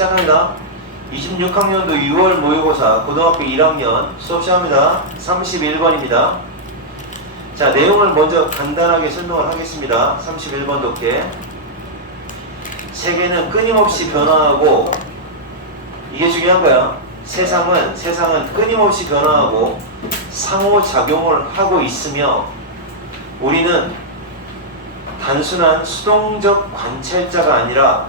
시작합니다. 26학년도 6월 모의고사 고등학교 1학년 수업 시작합니다. 31번입니다. 자, 내용을 먼저 간단하게 설명을 하겠습니다. 31번 독해. 세계는 끊임없이 변화하고, 이게 중요한 거야. 세상은 끊임없이 변화하고 상호작용을 하고 있으며, 우리는 단순한 수동적 관찰자가 아니라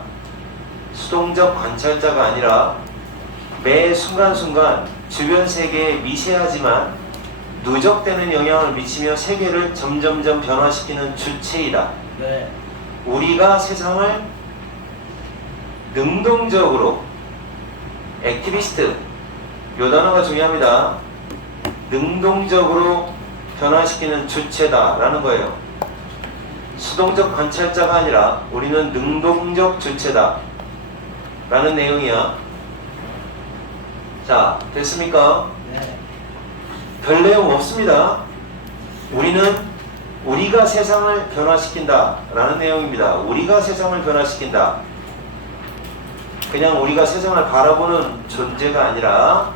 매 순간순간 주변 세계에 미세하지만 누적되는 영향을 미치며 세계를 점점점 변화시키는 주체이다. 네. 우리가 세상을 능동적으로, 액티비스트, 요 단어가 중요합니다. 능동적으로 변화시키는 주체다라는 거예요. 수동적 관찰자가 아니라 우리는 능동적 주체다 라는 내용이야. 자, 됐습니까? 네. 별 내용 없습니다. 우리가 세상을 변화시킨다 라는 내용입니다. 우리가 세상을 변화시킨다. 그냥 우리가 세상을 바라보는 존재가 아니라,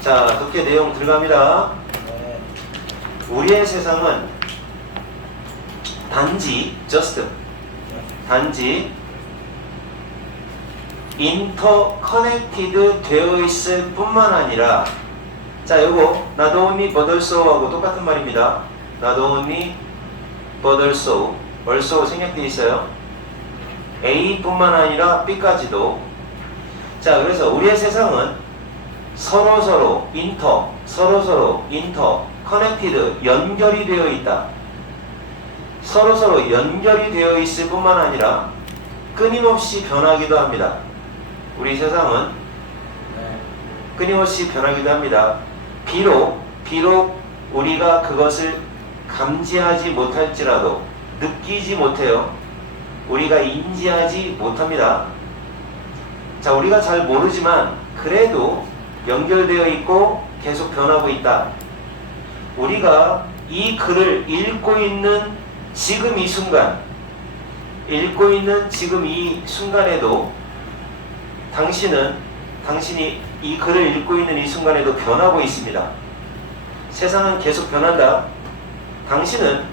자, 독해 내용 들어갑니다. 네. 우리의 세상은 단지 인터커넥티드 되어 있을 뿐만 아니라, 자, 요거 not only but also 하고 똑같은 말입니다. not only but also, also 생략되어 있어요. A뿐만 아니라 B까지도. 자, 그래서 우리의 세상은 서로서로 커넥티드, 연결이 되어 있다. 서로서로 연결이 되어 있을 뿐만 아니라 끊임없이 변하기도 합니다. 우리 세상은 끊임없이 변하기도 합니다. 비록 우리가 그것을 감지하지 못할지라도, 느끼지 못해요. 우리가 인지하지 못합니다. 자, 우리가 잘 모르지만 그래도 연결되어 있고 계속 변하고 있다. 우리가 이 글을 읽고 있는 지금 이 순간에도 당신이 이 글을 읽고 있는 이 순간에도 변하고 있습니다. 세상은 계속 변한다. 당신은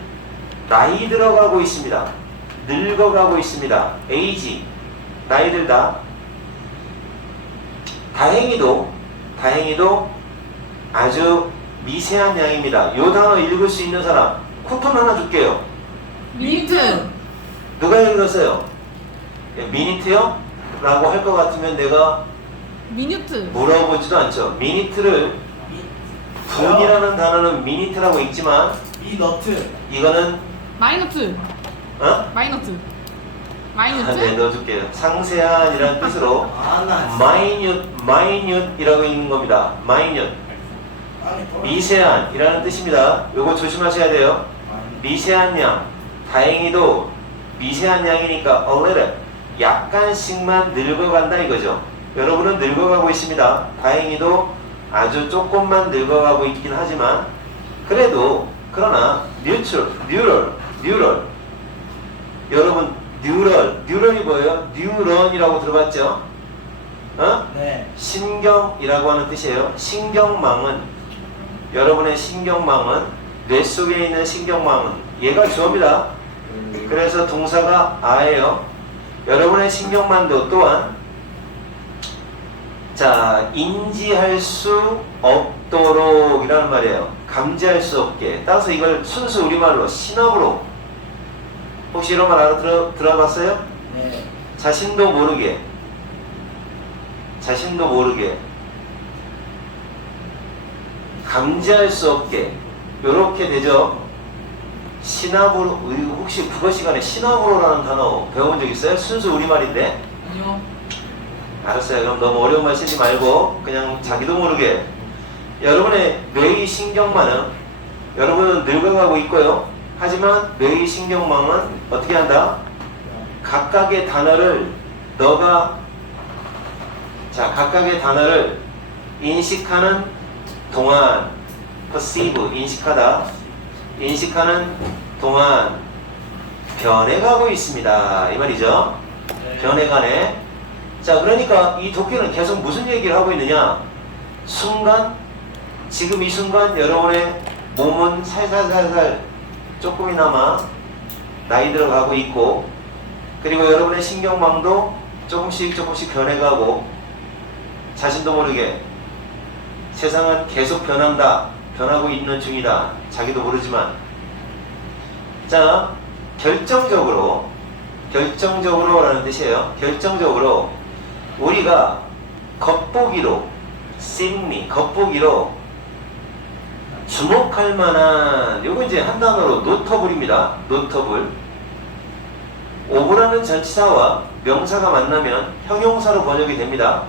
나이 들어가고 있습니다. 늙어가고 있습니다. 에이지, 나이 들다. 다행히도 아주 미세한 양입니다. 요 단어 읽을 수 있는 사람 쿠폰 하나 줄게요. 미니트. 누가 읽었어요? 미니트요? 라고 할 것 같으면 내가 미니트. 물어보지도 않죠. 미니트를, 분이라는 단어는 미니트라고 읽지만 미너트. 이거는 마이너트. 마이너트. 네, 넣어줄게요. 상세한이라는 뜻으로 마이뉴트이라고 읽는 겁니다. 마이뉴트, 미세한이라는 뜻입니다. 요거 조심하셔야 돼요. 미세한 양, 다행히도 미세한 양이니까 a little, 약간씩만 늙어간다 이거죠. 여러분은 늙어가고 있습니다. 다행히도 아주 조금만 늙어가고 있긴 하지만, 그러나 뉴럴, 여러분 뉴럴이 뭐예요? 뉴런이라고 들어봤죠? 네. 신경이라고 하는 뜻이에요. 여러분의 신경망은, 뇌 속에 있는 신경망은, 얘가 주어입니다. 그래서 동사가 아예요. 여러분의 신경망도 또한, 자, 인지할 수 없도록 이라는 말이에요. 감지할 수 없게. 따라서 이걸 순수 우리말로 신압으로, 혹시 이런 말 들어봤어요? 네. 자신도 모르게 감지할 수 없게, 요렇게 되죠. 신압으로, 혹시 국어 시간에 신압으로라는 단어 배워본 적 있어요? 순수 우리말인데. 아니요. 알았어요. 그럼 너무 어려운 말 쓰지 말고 그냥 자기도 모르게. 여러분의 뇌의 신경망은, 여러분은 늙어가고 있고요. 하지만 뇌의 신경망은 어떻게 한다? 각각의 단어를 각각의 단어를 인식하는 동안, perceive, 인식하는 동안 변해가고 있습니다. 이 말이죠. 변해가네. 자, 그러니까 이 도쿄는 계속 무슨 얘기를 하고 있느냐? 순간, 지금 이 순간 여러분의 몸은 살살살살 조금이나마 나이 들어가고 있고, 그리고 여러분의 신경망도 조금씩 조금씩 변해가고, 자신도 모르게 세상은 계속 변한다, 변하고 있는 중이다, 자기도 모르지만. 자, 결정적으로라는 뜻이에요. 결정적으로 우리가 겉보기로 겉보기로 주목할 만한, 요거 이제 한 단어로 노터블입니다. 노터블. 오브라는 전치사와 명사가 만나면 형용사로 번역이 됩니다.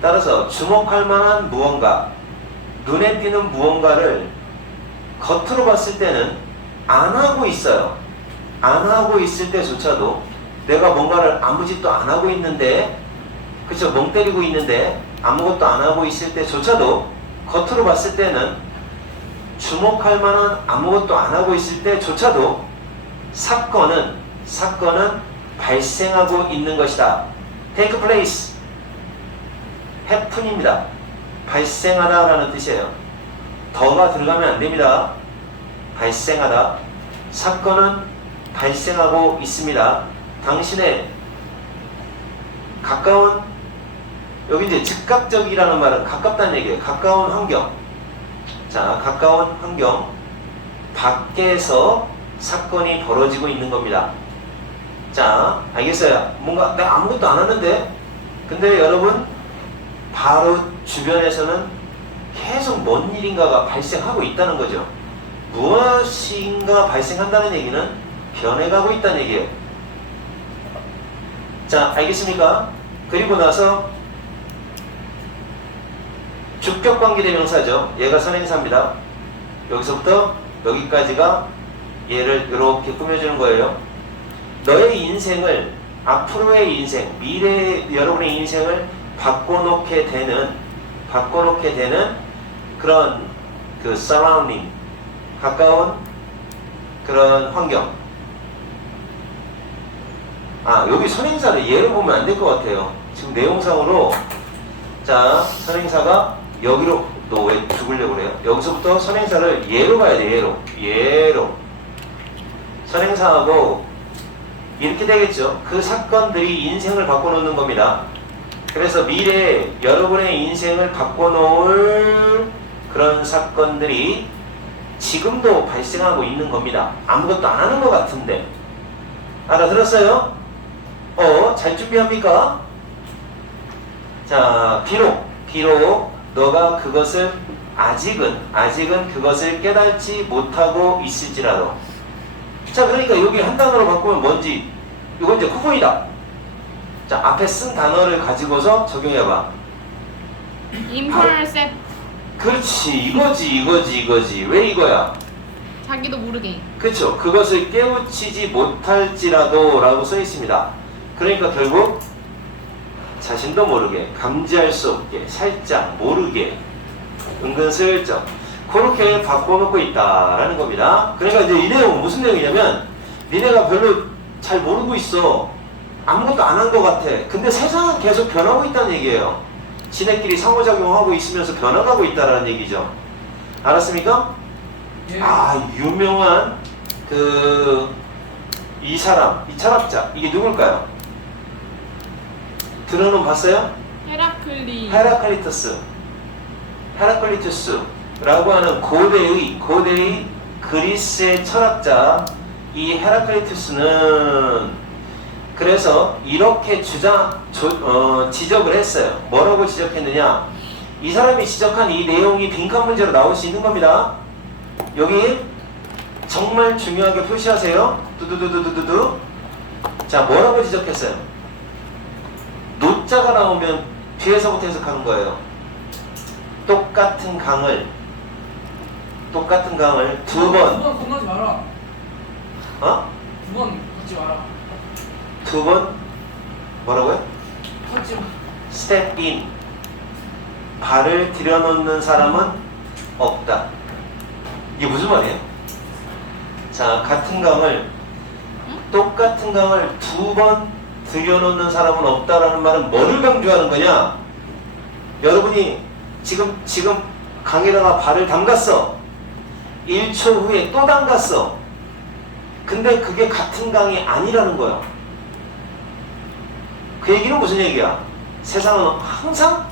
따라서 주목할 만한 무언가, 눈에 띄는 무언가를 겉으로 봤을 때는 안 하고 있어요. 안 하고 있을 때조차도 내가 뭔가를 아무 짓도 안 하고 있는데, 그쵸, 멍 때리고 있는데 아무것도 안 하고 있을 때조차도 겉으로 봤을 때는 주목할 만한 아무것도 안 하고 있을 때조차도 사건은 발생하고 있는 것이다. take place, happen입니다. 발생하다 라는 뜻이에요. 더가 들어가면 안 됩니다. 발생하다. 사건은 발생하고 있습니다. 당신의 가까운, 여기 이제 즉각적이라는 말은 가깝다는 얘기예요. 가까운 환경. 자, 가까운 환경 밖에서 사건이 벌어지고 있는 겁니다. 자, 알겠어요. 뭔가 내가 아무것도 안 하는데, 근데 여러분 바로 주변에서는 계속 뭔 일인가가 발생하고 있다는 거죠. 무엇인가 발생한다는 얘기는 변해가고 있다는 얘기예요. 자, 알겠습니까? 그리고 나서 주격관계대명사죠. 얘가 선행사입니다. 여기서부터 여기까지가 얘를 이렇게 꾸며주는 거예요. 너의 인생을, 앞으로의 인생, 미래 여러분의 인생을 바꿔놓게 되는 그런 그 surrounding, 가까운 그런 환경. 아, 여기 선행사를 예로 보면 안 될 것 같아요. 지금 내용상으로. 자, 선행사가 여기로, 너 왜 죽으려고 그래요? 여기서부터 선행사를 예로 봐야 돼. 예로. 선행사하고 이렇게 되겠죠. 그 사건들이 인생을 바꿔놓는 겁니다. 그래서 미래에 여러분의 인생을 바꿔놓을 그런 사건들이 지금도 발생하고 있는 겁니다. 아무것도 안 하는 것 같은데. 알아들었어요? 잘 준비합니까? 자, 비록 너가 그것을 아직은 그것을 깨닫지 못하고 있을지라도. 자, 그러니까 여기 한 단어로 바꾸면 뭔지, 이건 이제 쿠폰이다. 자, 앞에 쓴 단어를 가지고서 적용해봐. impercept. 그렇지, 이거지. 왜 이거야? 자기도 모르게. 그렇죠. 그것을 깨우치지 못할지라도 라고 써 있습니다. 그러니까 결국 자신도 모르게, 감지할 수 없게, 살짝 모르게, 은근슬쩍 그렇게 바꿔놓고 있다라는 겁니다. 그러니까 이제 이 내용은 무슨 내용이냐면, 니네가 별로 잘 모르고 있어. 아무것도 안 한 것 같아. 근데 세상은 계속 변하고 있다는 얘기예요. 지네끼리 상호작용하고 있으면서 변화가고 있다라는 얘기죠. 알았습니까? 예. 아, 유명한 이 사람, 이 철학자, 이게 누굴까요? 들어는 봤어요? 헤라클리투스라고 하는 고대의 그리스의 철학자, 이 헤라클리투스는 그래서 이렇게 지적을 했어요. 뭐라고 지적했느냐? 이 사람이 지적한 이 내용이 빈칸 문제로 나올 수 있는 겁니다. 여기 정말 중요하게 표시하세요. 두두두두두두. 자, 뭐라고 지적했어요? 노자가 나오면 뒤에서부터 해석하는 거예요. 똑같은 강을 두 번. 건너지 마라. 어? 2번 걷지 마라. 두 번 뭐라고요? 걷지 마. step in, 발을 들여놓는 사람은 없다. 이게 무슨 말이에요? 자, 똑같은 강을 두 번 들여놓는 사람은 없다라는 말은 뭐를 강조하는 거냐? 여러분이 지금 강에다가 발을 담갔어. 1초 후에 또 담갔어. 근데 그게 같은 강이 아니라는 거야. 그 얘기는 무슨 얘기야? 세상은 항상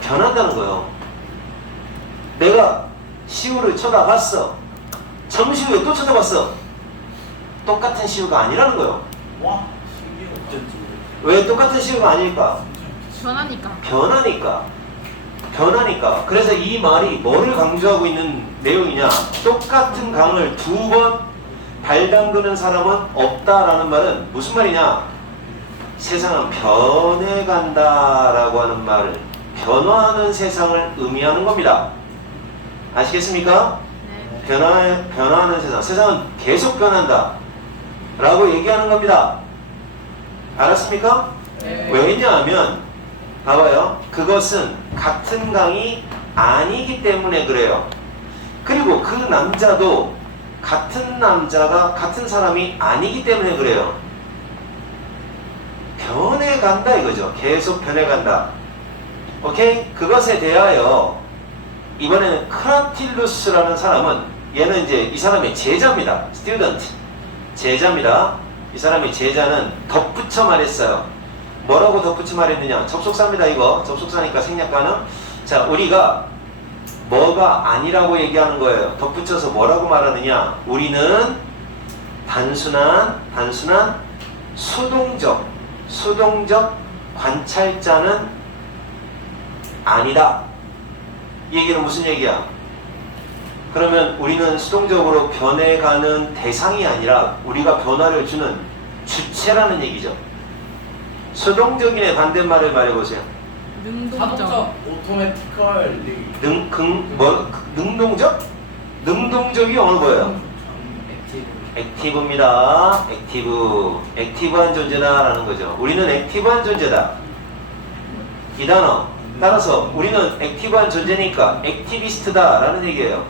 변한다는 거예요. 내가 시우를 쳐다봤어. 잠시 후에 또 쳐다봤어. 똑같은 시우가 아니라는 거예요. 와, 신기해. 어쩐지. 왜 똑같은 시우가 아닐까? 변하니까. 변하니까. 그래서 이 말이 뭐를 강조하고 있는 내용이냐? 똑같은 강을 두 번 발 담그는 사람은 없다라는 말은 무슨 말이냐? 세상은 변해간다라고 하는 말을, 변화하는 세상을 의미하는 겁니다. 아시겠습니까? 네. 변화하는 세상. 세상은 계속 변한다 라고 얘기하는 겁니다. 알았습니까? 네. 왜냐하면 봐봐요. 그것은 같은 강이 아니기 때문에 그래요. 그리고 그 남자도 같은 남자가 같은 사람이 아니기 때문에 그래요. 변해간다 이거죠. 계속 변해간다. 오케이? 그것에 대하여 이번에는 크라틸루스라는 사람은, 얘는 이제 이 사람의 제자입니다. 스튜던트. 제자입니다. 이 사람의 제자는 덧붙여 말했어요. 뭐라고 덧붙여 말했느냐? 접속사입니다. 이거 접속사니까 생략 가능. 자, 우리가 뭐가 아니라고 얘기하는 거예요. 덧붙여서 뭐라고 말하느냐? 우리는 단순한 수동적 관찰자는 아니다. 이 얘기는 무슨 얘기야? 그러면 우리는 수동적으로 변해가는 대상이 아니라 우리가 변화를 주는 주체라는 얘기죠. 수동적인의 반대말을 말해보세요. 능동적. 자동적 오토매티컬리. 능동적? 능동적이 어느 거예요? 액티브. 액티브입니다. 액티브한 존재다라는 거죠. 우리는 액티브한 존재다. 이 단어. 따라서 우리는 액티브한 존재니까 액티비스트다라는 얘기예요.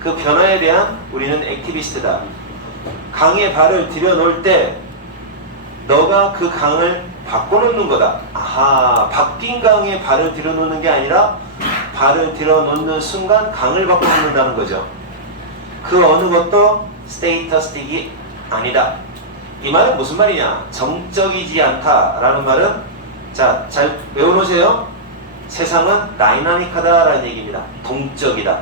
그 변화에 대한 우리는 액티비스트다. 강에 발을 들여놓을 때 너가 그 강을 바꿔놓는 거다. 아하, 바뀐 강에 발을 들여놓는 게 아니라 발을 들여놓는 순간 강을 바꿔놓는다는 거죠. 그 어느 것도 스테이터스틱이 아니다. 이 말은 무슨 말이냐? 정적이지 않다라는 말은, 자, 잘 외워놓으세요. 세상은 다이나믹하다라는 얘기입니다. 동적이다.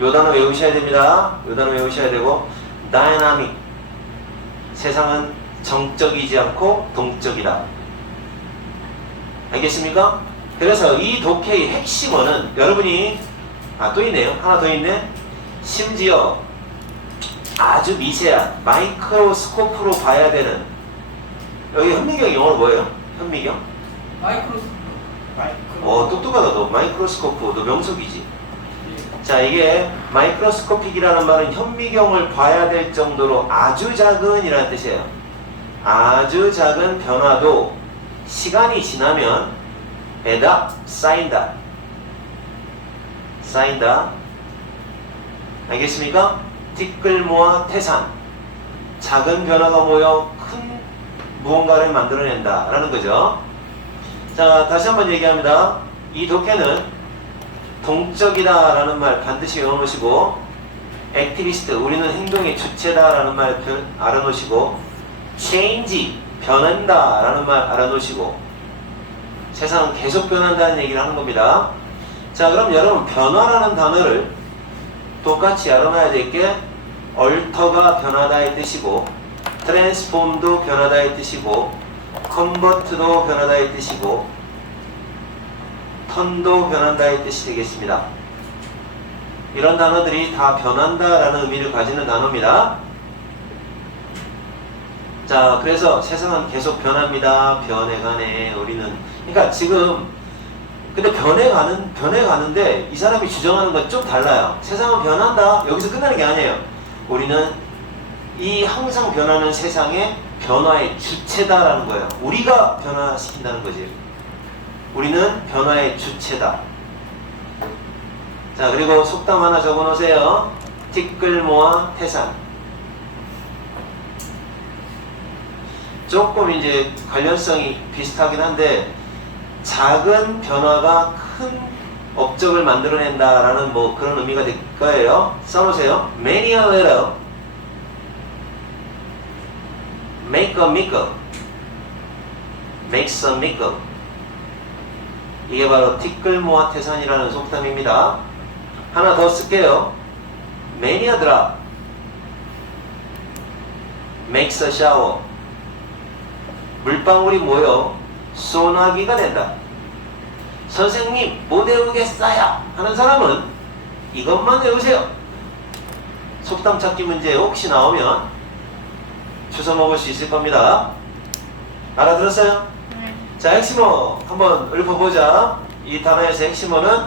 요 단어 외우셔야 됩니다. 요 단어 외우셔야 되고, 다이나믹. 세상은 정적이지 않고 동적이다. 알겠습니까? 그래서 이 독해의 핵심어는 여러분이, 또 있네요. 하나 더 있네. 심지어 아주 미세한 마이크로스코프로 봐야 되는, 여기 현미경 영어로 뭐예요? 현미경? 마이크로스코프. 똑똑하다. 너 마이크로스코프, 너 명석이지. 자, 이게 마이크로스코픽이라는 말은 현미경을 봐야 될 정도로 아주 작은 이라는 뜻이에요. 아주 작은 변화도 시간이 지나면 에다 쌓인다. 알겠습니까? 티끌 모아 태산. 작은 변화가 모여 큰 무언가를 만들어낸다 라는 거죠. 자, 다시 한번 얘기합니다. 이 독해는 동적이다 라는 말 반드시 외워놓으시고, 액티비스트, 우리는 행동의 주체다 라는 말 알아놓으시고, change, 변한다 라는 말 알아놓으시고, 세상은 계속 변한다는 얘기를 하는 겁니다. 자, 그럼 여러분, 변화라는 단어를 똑같이 알아놔야 될 게, alter가 변하다의 뜻이고, transform도 변하다의 뜻이고, convert도 변하다의 뜻이고, turn도 변한다의 뜻이 되겠습니다. 이런 단어들이 다 변한다라는 의미를 가지는 단어입니다. 자, 그래서 세상은 계속 변합니다. 변해가네. 우리는, 그러니까 지금, 근데 변해가는데 이 사람이 주장하는 건 좀 달라요. 세상은 변한다. 여기서 끝나는 게 아니에요. 우리는 이 항상 변하는 세상의 변화의 주체다라는 거예요. 우리가 변화시킨다는 거지. 우리는 변화의 주체다. 자, 그리고 속담 하나 적어놓으세요. 티끌 모아 태산. 조금 이제 관련성이 비슷하긴 한데 작은 변화가 큰 업적을 만들어낸다라는 뭐 그런 의미가 될 거예요. 써놓으세요. Many a little make a mickle makes a mickle. 이게 바로 티끌모아태산이라는 속담입니다. 하나 더 쓸게요. Many a drop makes a shower. 물방울이 모여 소나기가 된다. 선생님 못 외우겠어요 하는 사람은 이것만 외우세요. 속담 찾기 문제 혹시 나오면 주워 먹을 수 있을 겁니다. 알아들었어요? 네. 자, 핵심어 한번 읊어보자. 이 단어에서 핵심어는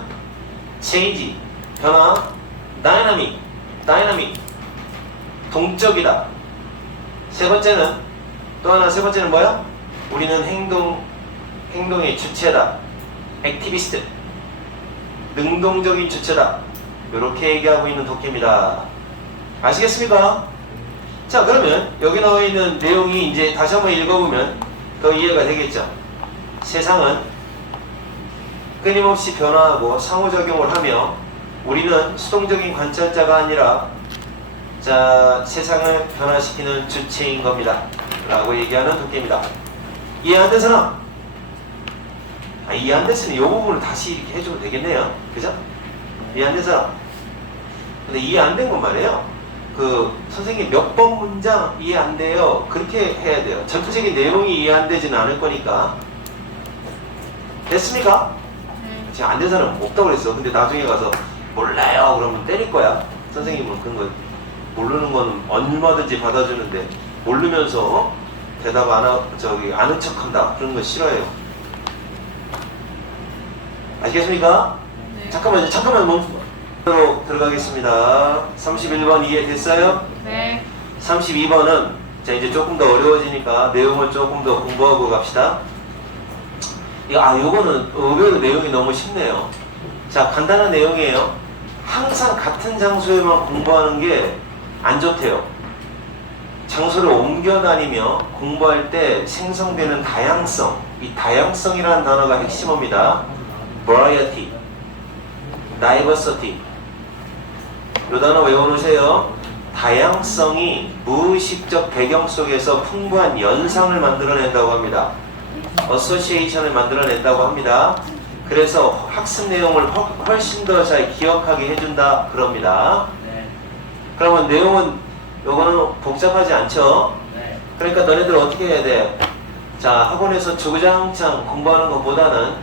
change, 변화, dynamic, 동적이다. 세 번째는 세 번째는 뭐야? 우리는 행동의 주체다. 액티비스트, 능동적인 주체다. 이렇게 얘기하고 있는 독해입니다. 아시겠습니까? 자, 그러면 여기 나와 있는 내용이 이제 다시 한번 읽어보면 더 이해가 되겠죠. 세상은 끊임없이 변화하고 상호작용을 하며 우리는 수동적인 관찰자가 아니라 세상을 변화시키는 주체인 겁니다. 라고 얘기하는 독해입니다. 이해 안 된 사람? 이해 안 됐으니 이 부분을 다시 이렇게 해주면 되겠네요. 그죠? 이해 안 된 사람? 근데 이해 안 된 건 말이에요. 선생님 몇 번 문장 이해 안 돼요. 그렇게 해야 돼요. 전체적인 내용이 이해 안 되지는 않을 거니까. 됐습니까? 네. 지금 안 된 사람은 없다고 그랬어. 근데 나중에 가서 몰라요 그러면 때릴 거야. 선생님은 그런 거 모르는 건 얼마든지 받아주는데 모르면서 대답 아는 척 한다. 그런 거 싫어해요. 아시겠습니까? 네. 잠깐만 멈추고 들어가겠습니다. 31번 이해됐어요? 네. 32번은 이제 조금 더 어려워지니까 내용을 조금 더 공부하고 갑시다. 요거는 의외로 내용이 너무 쉽네요. 자, 간단한 내용이에요. 항상 같은 장소에만 공부하는 게 안 좋대요. 장소를 옮겨 다니며 공부할 때 생성되는 다양성, 이 다양성이라는 단어가 핵심어입니다. variety, diversity. 이 단어 외워놓으세요. 다양성이 무의식적 배경 속에서 풍부한 연상을 만들어낸다고 합니다. 어소시에이션을 만들어낸다고 합니다. 그래서 학습 내용을 훨씬 더 잘 기억하게 해준다 그럽니다. 네. 그러면 내용은 요거는 복잡하지 않죠? 네. 그러니까 너네들 어떻게 해야 돼? 자, 학원에서 주구장창 공부하는 것보다는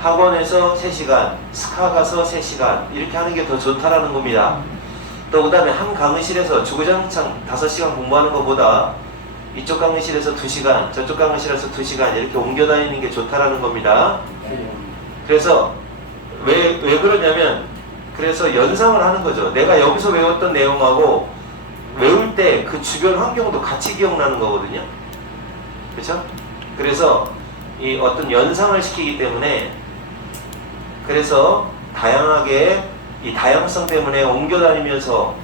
학원에서 3시간, 스카 가서 3시간 이렇게 하는 게 더 좋다라는 겁니다. 또 그 다음에 한 강의실에서 주구장창 5시간 공부하는 것보다 이쪽 강의실에서 2시간, 저쪽 강의실에서 2시간 이렇게 옮겨 다니는 게 좋다라는 겁니다. 그래서 왜 그러냐면 그래서 연상을 하는 거죠. 내가 여기서 외웠던 내용하고 외울 때 그 주변 환경도 같이 기억나는 거거든요. 그렇죠? 그래서 이 어떤 연상을 시키기 때문에 그래서 다양하게 이 다양성 때문에 옮겨 다니면서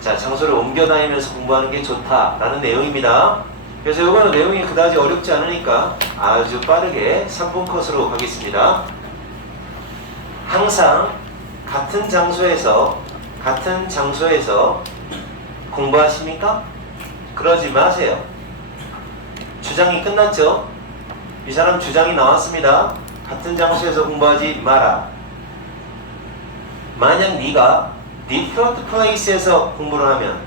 장소를 옮겨 다니면서 공부하는 게 좋다라는 내용입니다. 그래서 이거는 내용이 그다지 어렵지 않으니까 아주 빠르게 3분 컷으로 가겠습니다. 항상 같은 장소에서 공부하십니까? 그러지 마세요. 주장이 끝났죠? 이 사람 주장이 나왔습니다. 같은 장소에서 공부하지 마라. 만약 네가 different place에서 공부를 하면,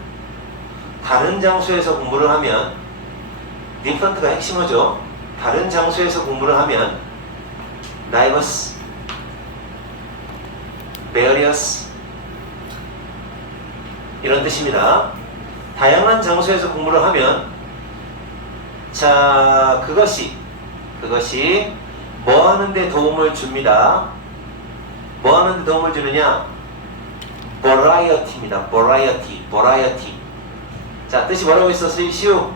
다른 장소에서 공부를 하면, different가 핵심어죠. 다른 장소에서 공부를 하면 diverse, various 이런 뜻입니다. 다양한 장소에서 공부를 하면 그것이 뭐 하는데 도움을 줍니다. 뭐 하는데 도움을 주느냐? variety입니다. variety. 자, 뜻이 뭐라고 있었어요? 시우?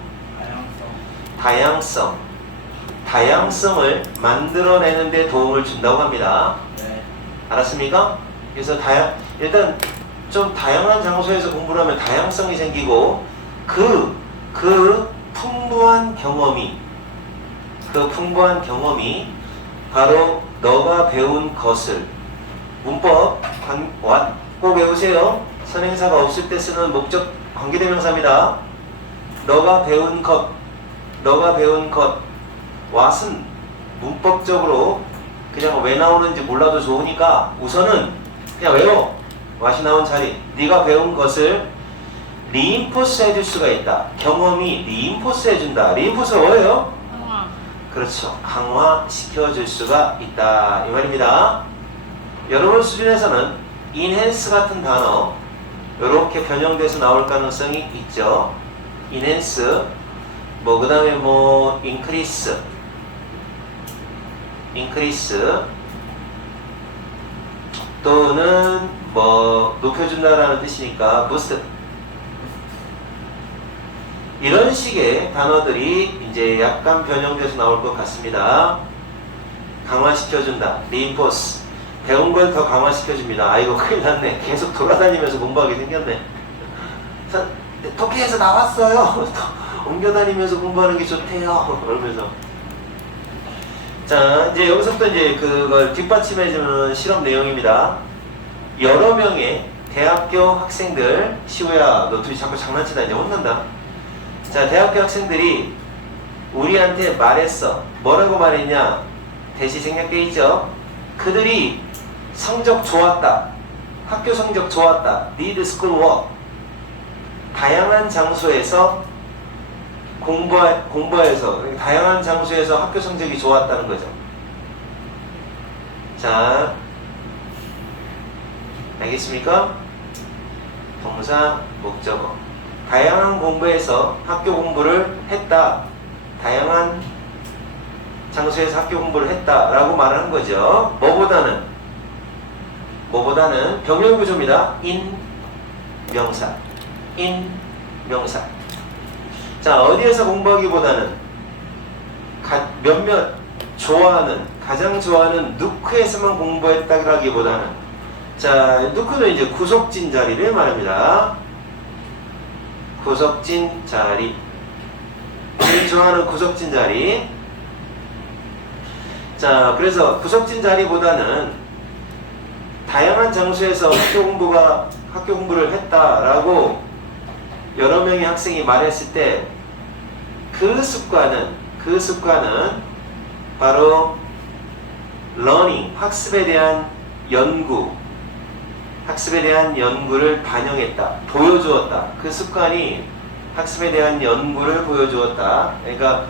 다양성을 만들어내는 데 도움을 준다고 합니다. 네. 알았습니까? 그래서 일단 좀 다양한 장소에서 공부를 하면 다양성이 생기고 그 풍부한 경험이, 그 풍부한 경험이 바로 너가 배운 것을, 문법 꼭 외우세요. 선행사가 없을 때 쓰는 목적 관계대명사입니다. 너가 배운 것, 너가 배운 것. what은 문법적으로 그냥 왜 나오는지 몰라도 좋으니까 우선은 그냥 외워. what이 나온 자리, 네가 배운 것을 리인포스 해줄 수가 있다. 경험이 리인포스 해준다. 리인포스가 뭐예요? 강화. 그렇죠. 강화시켜줄 수가 있다. 이 말입니다. 여러분 수준에서는 enhance 같은 단어 이렇게 변형돼서 나올 가능성이 있죠. enhance, 뭐 그 다음에 뭐 increase, 또는 뭐 높여준다라는 뜻이니까 boost, 이런 식의 단어들이 이제 약간 변형돼서 나올 것 같습니다. 강화시켜준다, reinforce, 배운 걸 더 강화시켜줍니다. 아이고 큰일 났네. 계속 돌아다니면서 공부하게 생겼네. 터키에서 나왔어요. 옮겨다니면서 공부하는 게 좋대요. 그러면서 자, 이제 여기서부터 이제 그걸 뒷받침해주는 실험 내용입니다. 여러 명의 대학교 학생들, 시우야, 너 둘이 자꾸 장난치다 이제 혼난다. 자, 대학교 학생들이 우리한테 말했어. 뭐라고 말했냐? 대시 생략돼 있죠? 그들이 성적 좋았다. 학교 성적 좋았다. Did school work. 다양한 장소에서 공부해서 다양한 장소에서 학교 성적이 좋았다는 거죠. 자, 알겠습니까? 동사, 목적어. 다양한 공부에서 학교 공부를 했다. 다양한 장소에서 학교 공부를 했다라고 말을 한 거죠. 뭐보다는 병렬구조입니다. in 명사. 자, 어디에서 공부하기보다는 몇몇 좋아하는, 가장 좋아하는 누크에서만 공부했다라기보다는, 자, 누크는 이제 구석진 자리를 말합니다. 구석진 자리. 제일 좋아하는 구석진 자리. 자, 그래서 구석진 자리보다는 다양한 장소에서 학교 공부를 했다라고 여러 명의 학생이 말했을 때 그 습관은 바로 learning, 학습에 대한 연구를 반영했다, 보여주었다. 그 습관이 학습에 대한 연구를 보여주었다. 그러니까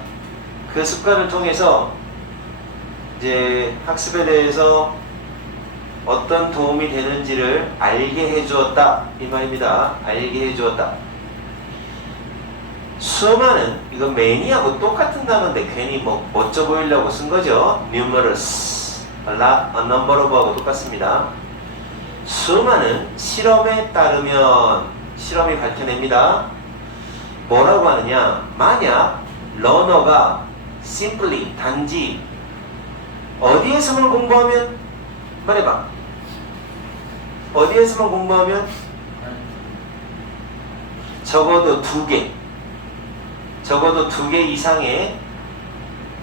그 습관을 통해서 이제 학습에 대해서 어떤 도움이 되는지를 알게 해주었다. 이 말입니다. 알게 해주었다. 수많은, 이건 many하고 똑같은 단어인데 괜히 뭐 멋져 보이려고 쓴 거죠. numerous, a lot, a number of하고 똑같습니다. 수많은 실험에 따르면, 실험이 밝혀냅니다. 뭐라고 하느냐? 만약 러너가 simply, 단지 어디에서만 공부하면, 말해봐. 어디에서만 공부하면 적어도 두 개 이상의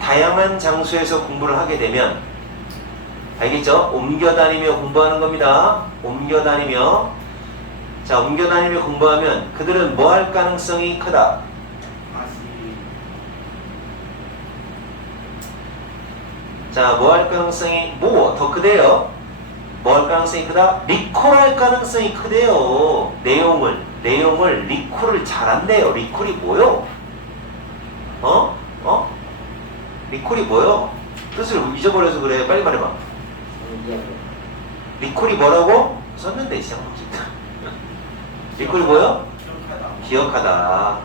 다양한 장소에서 공부를 하게 되면, 알겠죠? 옮겨다니며 공부하는 겁니다. 옮겨다니며 공부하면 그들은 뭐 할 가능성이 크다? 자, 뭐 할 가능성이, 더 크대요? 뭐 할 가능성이 크다? 리콜할 가능성이 크대요. 내용을 리콜을 잘한대요. 리콜이 뭐요? 리콜이 뭐요? 뜻을 잊어버려서 그래. 빨리 말해봐. 리콜이 뭐라고? 썼는데 시작합시다. 리콜이 뭐요? 기억하다.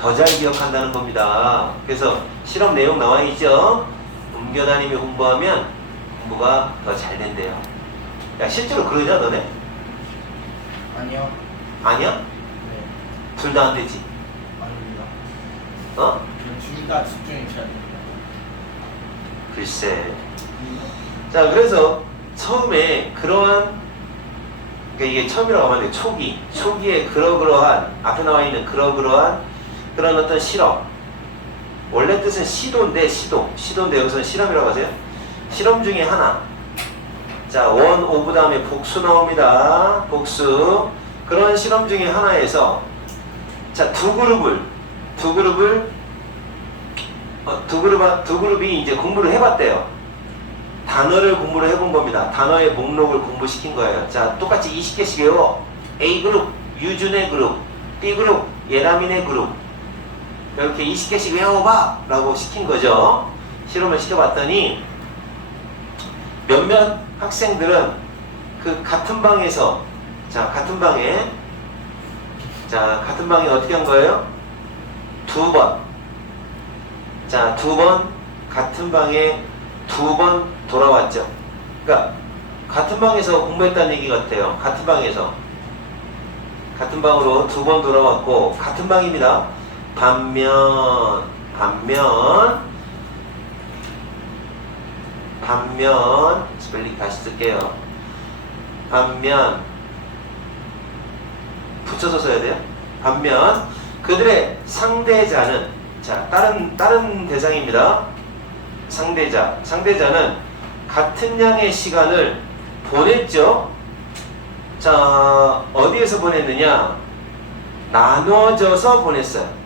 더 잘 기억한다는 겁니다. 그래서 실험 내용 나와 있죠? 옮겨다니며 공부하면 공부가 더 잘 된대요. 야, 실제로 그러냐 너네? 아니요. 아니야? 네. 둘 다 안 되지. 아닙니다. 둘 다 집중이 잘 됩니다. 글쎄. 자, 그래서 처음에 그러한, 그러니까 이게 처음이라고 하면 초기에 그러한 앞에 나와 있는 그러한 그런 어떤 실험, 원래 뜻은 시도인데 시도인데 여기서는 실험이라고 하세요. 실험 중에 하나. 자, 원 오브 다음에 복수 나옵니다. 복수. 그런 실험 중에 하나에서 자, 두 그룹이 이제 공부를 해봤대요. 단어를 공부를 해본 겁니다. 단어의 목록을 공부시킨 거예요. 자, 똑같이 20개씩이요. A그룹, 유준의 그룹, B그룹, 예라민의 그룹. 이렇게 20개씩 외워봐! 라고 시킨 거죠. 실험을 시켜봤더니 몇몇 학생들은 그 같은 방에서 같은 방에 어떻게 한 거예요? 두 번 같은 방에 두 번 돌아왔죠. 그러니까 같은 방에서 공부했다는 얘기 같아요. 같은 방으로 두 번 돌아왔고 같은 방입니다. 반면 스펠링 다시 쓸게요. 반면 붙여서 써야 돼요. 반면 그들의 상대자는 다른 대상입니다. 상대자는 같은 양의 시간을 보냈죠. 자, 어디에서 보냈느냐? 나눠져서 보냈어요.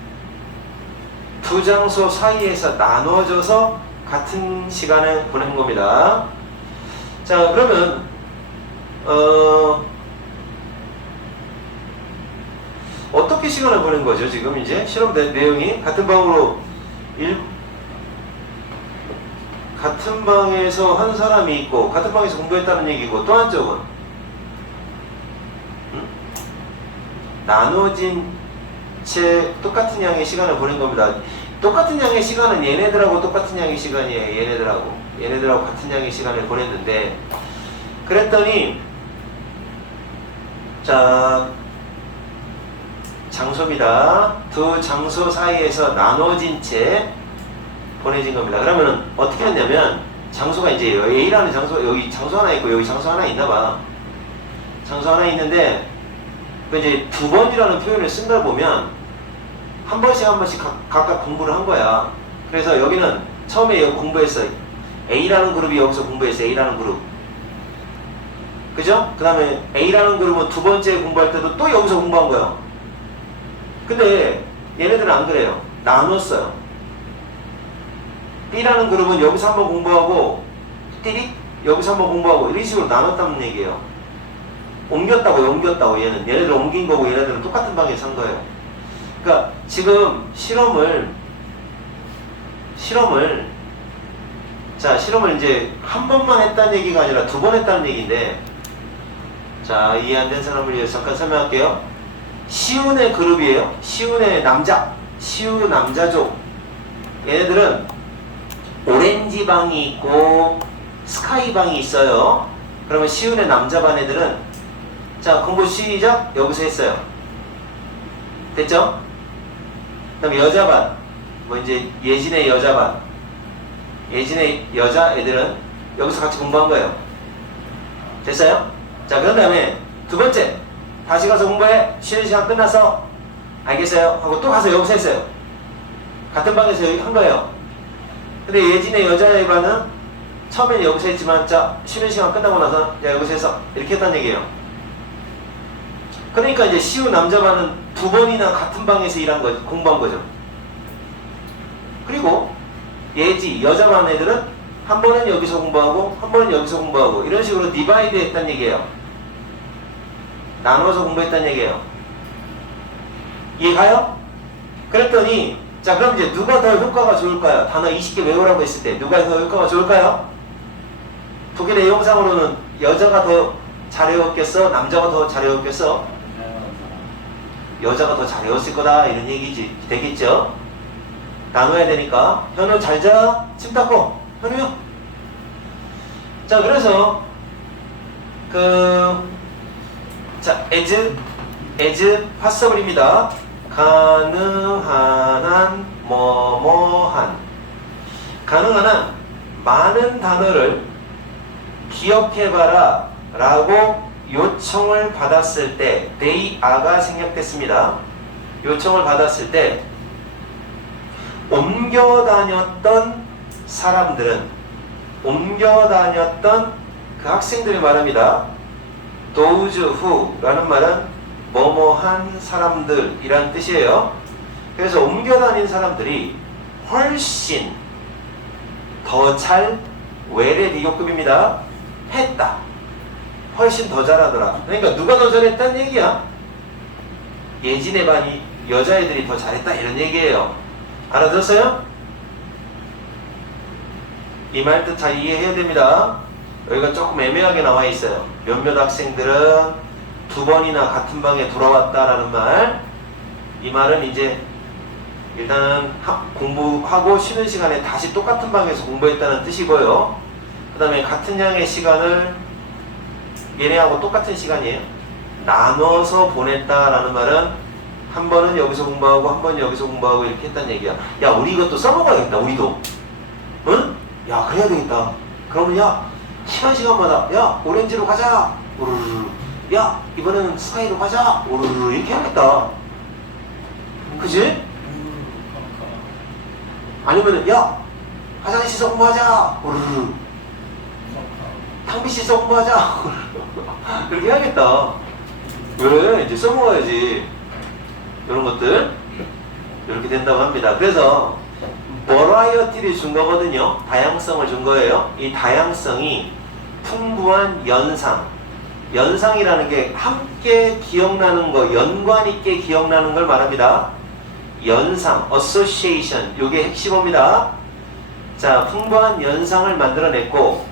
두 장소 사이에서 나눠져서 같은 시간을 보낸 겁니다. 자, 그러면 어떻게 시간을 보낸 거죠? 지금 이제 실험 내용이 같은 방으로 같은 방에서 한 사람이 있고 같은 방에서 공부했다는 얘기고 또 한쪽은 나눠진 채 똑같은 양의 시간을 보낸 겁니다. 똑같은 양의 시간은 얘네들하고 똑같은 양의 시간이에요. 얘네들하고 같은 양의 시간을 보냈는데 그랬더니 자, 장소입니다. 두 장소 사이에서 나눠진 채 보내진 겁니다. 그러면 어떻게 했냐면 장소가 이제 A라는 장소, 여기 장소 하나 있고 여기 장소 하나 있나봐. 장소 하나 있는데 이제 두 번이라는 표현을 쓴 걸 보면 한 번씩 각각 공부를 한 거야. 그래서 여기는 처음에 여기 공부했어요. A라는 그룹이 여기서 공부했어요. A라는 그룹. 그죠? 그 다음에 A라는 그룹은 두 번째 공부할 때도 또 여기서 공부한 거야. 근데 얘네들은 안 그래요. 나눴어요. B라는 그룹은 여기서 한번 공부하고 띠릭 여기서 한번 공부하고 이런 식으로 나눴다는 얘기예요. 옮겼다고 얘네들 옮긴 거고 얘네들은 똑같은 방에서 산 거예요. 그러니까 지금 실험을 이제 한 번만 했다는 얘기가 아니라 두 번 했다는 얘기인데 자, 이해 안 된 사람을 위해서 잠깐 설명할게요. 시운의 그룹이에요. 시운의 시우 남자족. 얘네들은 오렌지 방이 있고 스카이 방이 있어요. 그러면 시운의 남자 반 애들은 자, 공부 시작. 여기서 했어요. 됐죠? 그럼 여자 반, 이제 예진의 여자 반, 예진의 여자 애들은 여기서 같이 공부한 거예요. 됐어요? 자, 그런 다음에 두 번째 다시 가서 공부해. 쉬는 시간 끝나서 알겠어요? 하고 또 가서 여기서 했어요. 같은 방에서 한 거예요. 근데 예진의 여자의 반은 처음에는 여기서 했지만 자, 쉬는 시간 끝나고 나서 야, 여기서 해서 이렇게 했다는 얘기예요. 그러니까 이제 시우 남자 반은 두 번이나 같은 방에서 공부한 거죠. 그리고 예지 여자 반 애들은 한 번은 여기서 공부하고 한 번은 여기서 공부하고 이런 식으로 디바이드 했다는 얘기예요. 나눠서 공부했다는 얘기예요. 이해가요? 그랬더니 자, 그럼 이제 누가 더 효과가 좋을까요? 단어 20개 외우라고 했을 때 누가 더 효과가 좋을까요? 독일 내용상으로는 여자가 더 잘 외웠겠어? 남자가 더 잘 외웠겠어? 여자가 더 잘 외웠을 거다 이런 얘기지 되겠죠? 나눠야 되니까. 현우 잘 자. 침 닦고. 현우요. 자, 그래서 자, as 파서블입니다. 가능한 한 뭐뭐한. 가능한 한 많은 단어를 기억해봐라 라고 요청을 받았을 때 they are가 생략됐습니다. 요청을 받았을 때 옮겨 다녔던 사람들은, 옮겨 다녔던 그 학생들이 말합니다. those who 라는 말은 뭐뭐한 사람들이란 뜻이에요. 그래서 옮겨 다닌 사람들이 훨씬 더 잘, 외래 비교급입니다. 했다. 훨씬 더 잘하더라. 그러니까 누가 더 잘했다는 얘기야? 예진의 반이 여자애들이 더 잘했다 이런 얘기예요. 알아들었어요? 이 말 뜻 잘 이해해야 됩니다. 여기가 조금 애매하게 나와 있어요. 몇몇 학생들은 2번이나 같은 방에 돌아왔다라는 말. 이 말은 이제 일단은 공부하고 쉬는 시간에 다시 똑같은 방에서 공부했다는 뜻이고요. 그 다음에 같은 양의 시간을 얘네하고 똑같은 시간이에요. 나눠서 보냈다라는 말은 한 번은 여기서 공부하고 한 번은 여기서 공부하고 이렇게 했다는 얘기야. 야, 우리 이것도 써먹어야겠다. 우리도. 응? 야, 그래야 되겠다. 그러면 야, 시간마다 야, 오렌지로 가자. 우르르. 야, 이번에는 스카이로 가자. 우르르. 이렇게 해야겠다. 그지? 아니면은 야, 화장실 씻어 공부하자. 우르르. 탕비 씻어 공부하자. 이렇게 해야겠다. 그래, 이제 써먹어야지. 이런 것들 이렇게 된다고 합니다. 그래서 버라이어티를 준 거거든요. 다양성을 준 거예요. 이 다양성이 풍부한 연상, 연상이라는 게 함께 기억나는 거, 연관 있게 기억나는 걸 말합니다. 연상, association, 이게 핵심어입니다. 자, 풍부한 연상을 만들어냈고,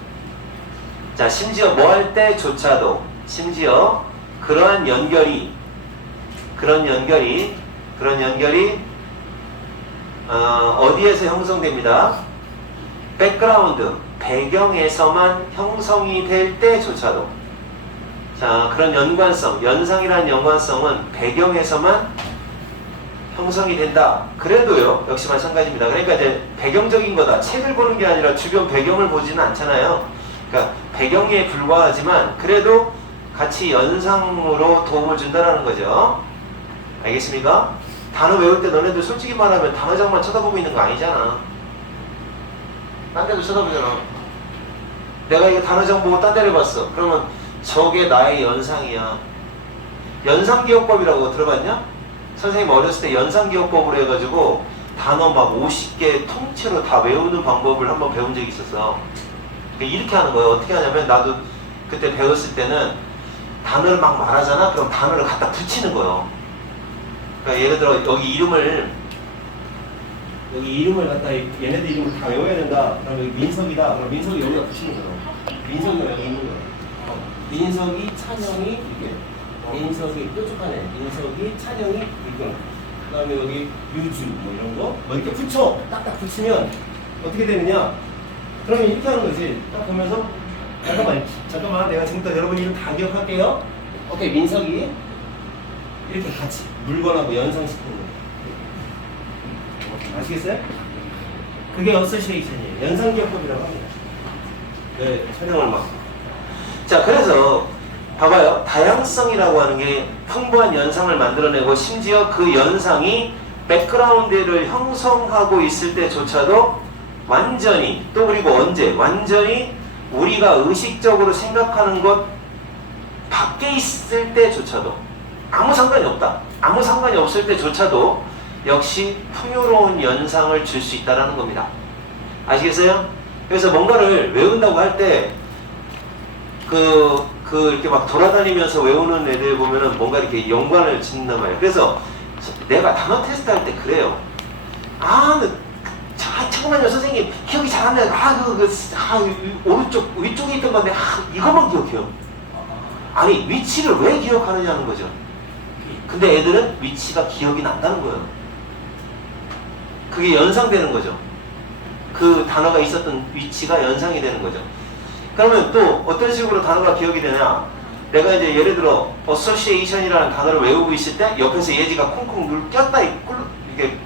자, 심지어 뭐 할 때조차도, 심지어 그런 연결이 어디에서 형성됩니다? 백그라운드, 배경에서만 형성이 될 때조차도. 자, 그런 연관성, 연상이라는 연관성은 배경에서만 형성이 된다. 그래도요, 역시 마찬가지입니다. 그러니까 이제 배경적인 거다. 책을 보는 게 아니라 주변 배경을 보지는 않잖아요. 그러니까 배경에 불과하지만 그래도 같이 연상으로 도움을 준다는 거죠. 알겠습니까? 단어 외울 때 너네들 솔직히 말하면 단어장만 쳐다보고 있는 거 아니잖아. 딴 데도 쳐다보잖아. 내가 이거 단어장 보고 딴 데를 봤어. 그러면 저게 나의 연상이야. 연상기억법이라고 들어봤냐? 선생님 어렸을 때 연상기억법으로 해가지고 단어 막 50개 통째로 다 외우는 방법을 한번 배운 적이 있었어. 이렇게 하는 거예요. 어떻게 하냐면 나도 그때 배웠을 때는 단어를 막 말하잖아? 그럼 단어를 갖다 붙이는 거예요. 그러니까 예를 들어 여기 이름을 갖다 얘네들 이름을 다 외워야 된다. 그럼 여기 민석이다. 그럼 민석이 여기다 붙이는 거예요. 민석이가 여기 있는 거예요. 민석이, 찬영이 이게. 민석이 뾰족하네. 민석이, 찬영이 이거. 그 다음에 여기 유주 뭐 이런 거. 뭐 이렇게 붙여. 딱딱 붙이면 어떻게 되느냐? 그러면 이렇게 하는 거지. 딱 보면서 잠깐만 내가 지금부터 여러분 이름 다 기억할게요. 오케이, 민석이 이렇게 같이 물건하고 연상시키는 거예요. 아시겠어요? 그게 어소시에이션이에요. 연상기억법이라고 합니다. 네, 촬영을 막. 자, 그래서 봐봐요. 다양성이라고 하는 게 풍부한 연상을 만들어내고 심지어 그 연상이 백그라운드를 형성하고 있을 때조차도 완전히, 또 그리고 언제? 완전히 우리가 의식적으로 생각하는 것 밖에 있을 때조차도 아무 상관이 없다. 아무 상관이 없을 때조차도 역시 풍요로운 연상을 줄 수 있다는 겁니다. 아시겠어요? 그래서 뭔가를 외운다고 할 때 이렇게 막 돌아다니면서 외우는 애들 보면은 뭔가 이렇게 연관을 짓는단 말이에요. 그래서 내가 단어 테스트 할 때 그래요. 잠깐만요, 선생님. 기억이 잘 안 나요. 오른쪽, 위쪽에 있던 건데, 이것만 기억해요. 아니, 위치를 왜 기억하느냐는 거죠. 근데 애들은 위치가 기억이 난다는 거예요. 그게 연상되는 거죠. 그 단어가 있었던 위치가 연상이 되는 거죠. 그러면 또 어떤 식으로 단어가 기억이 되냐? 내가 이제 예를 들어 association이라는 단어를 외우고 있을 때 옆에서 예지가 쿵쿵 꼈다 이게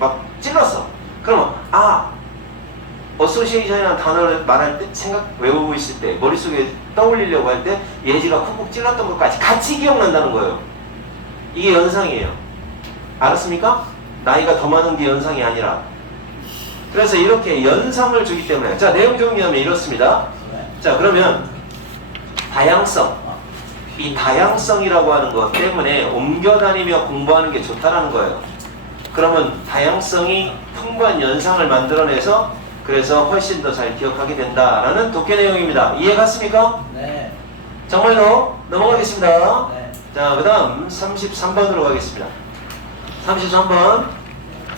막 찔렀어. 그러면 association이라는 단어를 말할 때 외우고 있을 때 머릿속에 떠올리려고 할 때 예지가 쿵쿵 찔렀던 것까지 같이 기억난다는 거예요. 이게 연상이에요. 알았습니까? 나이가 더 많은 게 연상이 아니라 그래서 이렇게 연상을 주기 때문에 자 내용 정리하면 이렇습니다. 네. 자 그러면 다양성 이 다양성이라고 하는 것 때문에 옮겨 다니며 공부하는 게 좋다라는 거예요. 그러면 다양성이 풍부한 연상을 만들어내서 그래서 훨씬 더 잘 기억하게 된다라는 독해 내용입니다. 이해 갔습니까? 네. 정말로 넘어가겠습니다. 네. 자, 그 다음 33번으로 가겠습니다. 33번.